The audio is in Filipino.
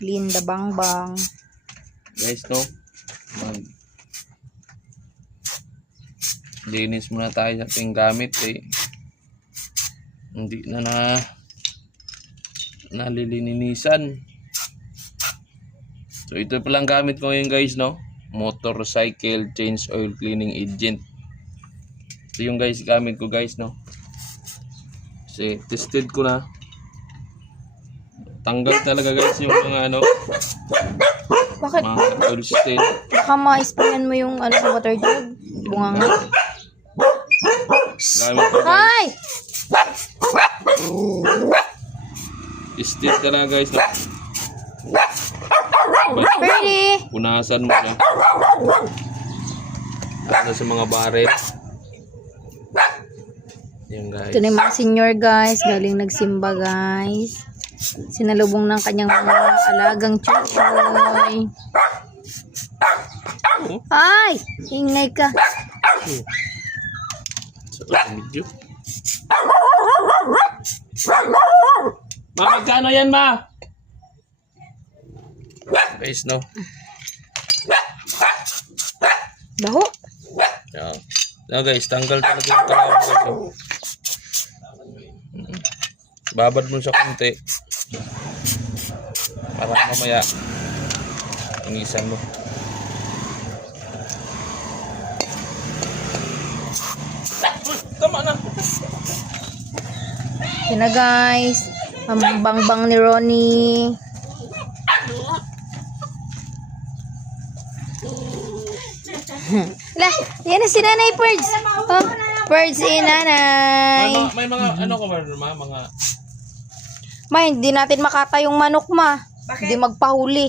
Clean the bang-bang. Guys, no? Linis muna tayo sa ating gamit eh. Hindi na nalilinisan. So ito palang gamit ko ngayon guys, no? Motorcycle change oil cleaning agent. Ito yung guys gamit ko guys, no? Kasi tested ko na. Tanggal talaga guys yung mga ano. Bakit? Mga oil stain. Baka ma-sprayan mo yung ano sa water jug. Bunganga. Gamit ko guys. Hi! Tested ka na guys, no? Pretty! Punasan mo siya. Ano sa mga barrel. Yan guys. Ito na yung mga senior guys. Galing nagsimba guys. Sinalubong ng kanyang mga alagang chuchoy. Ay! Ingay ka. So, medyo. Ma, magkano yan, ma? Guys, no? Baho. Yan. No, guys, tanggal talaga yung kalawang guys. Oh. Babad mo siya konti. Para mamaya ingisan mo. Tama na. Yan na guys. Ang bang-bang ni Ronnie. Lah, yan na si Nanay Perds. Oh, Perds Nanay. May mga ano ko ba, mga Ma, hindi natin makata yung manok ma. Hindi magpahuli.